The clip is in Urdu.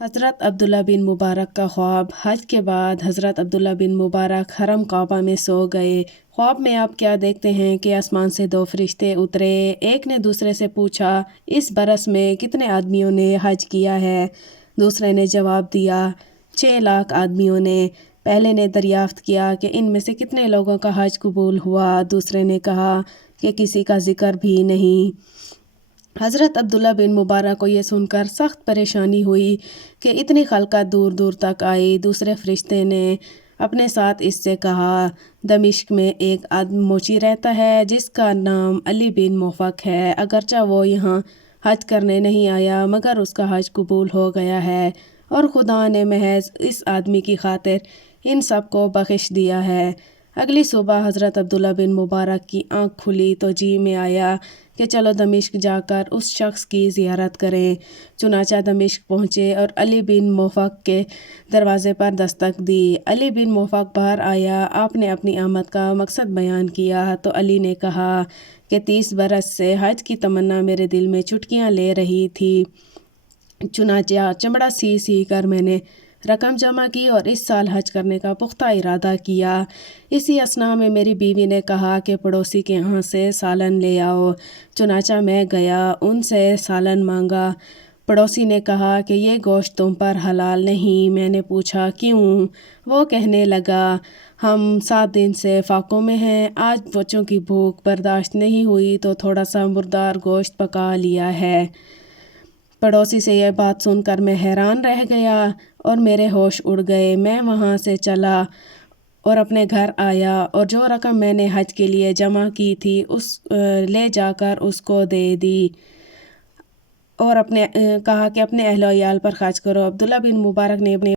حضرت عبداللہ بن مبارک کا خواب۔ حج کے بعد حضرت عبداللہ بن مبارک حرم کعبہ میں سو گئے۔ خواب میں آپ کیا دیکھتے ہیں کہ آسمان سے دو فرشتے اترے۔ ایک نے دوسرے سے پوچھا، اس برس میں کتنے آدمیوں نے حج کیا ہے؟ دوسرے نے جواب دیا، 6 لاکھ آدمیوں نے۔ پہلے نے دریافت کیا کہ ان میں سے کتنے لوگوں کا حج قبول ہوا؟ دوسرے نے کہا کہ کسی کا ذکر بھی نہیں۔ حضرت عبداللہ بن مبارک کو یہ سن کر سخت پریشانی ہوئی کہ اتنی خلقت دور دور تک آئی۔ دوسرے فرشتے نے اپنے ساتھ اس سے کہا، دمشق میں ایک موچی رہتا ہے جس کا نام علی بن موفق ہے۔ اگرچہ وہ یہاں حج کرنے نہیں آیا مگر اس کا حج قبول ہو گیا ہے، اور خدا نے محض اس آدمی کی خاطر ان سب کو بخش دیا ہے۔ اگلی صبح حضرت عبداللہ بن مبارک کی آنکھ کھلی تو جی میں آیا کہ چلو دمشق جا کر اس شخص کی زیارت کریں۔ چنانچہ دمشق پہنچے اور علی بن موفق کے دروازے پر دستک دی۔ علی بن موفق باہر آیا۔ آپ نے اپنی آمد کا مقصد بیان کیا تو علی نے کہا کہ 30 برس سے حج کی تمنا میرے دل میں چٹکیاں لے رہی تھی۔ چنانچہ چمڑا سی کر میں نے رقم جمع کی اور اس سال حج کرنے کا پختہ ارادہ کیا۔ اسی اثناء میں میری بیوی نے کہا کہ پڑوسی کے یہاں سے سالن لے آؤ۔ چنانچہ میں گیا، ان سے سالن مانگا۔ پڑوسی نے کہا کہ یہ گوشت تم پر حلال نہیں۔ میں نے پوچھا کیوں؟ وہ کہنے لگا، ہم 7 دن سے فاقوں میں ہیں، آج بچوں کی بھوک برداشت نہیں ہوئی تو تھوڑا سا مردار گوشت پکا لیا ہے۔ پڑوسی سے یہ بات سن کر میں حیران رہ گیا اور میرے ہوش اڑ گئے۔ میں وہاں سے چلا اور اپنے گھر آیا اور جو رقم میں نے حج کے لیے جمع کی تھی لے جا کر اس کو دے دی اور کہا کہ اپنے اہل و عیال پر خرچ کرو۔ عبداللہ بن مبارک نے اپنے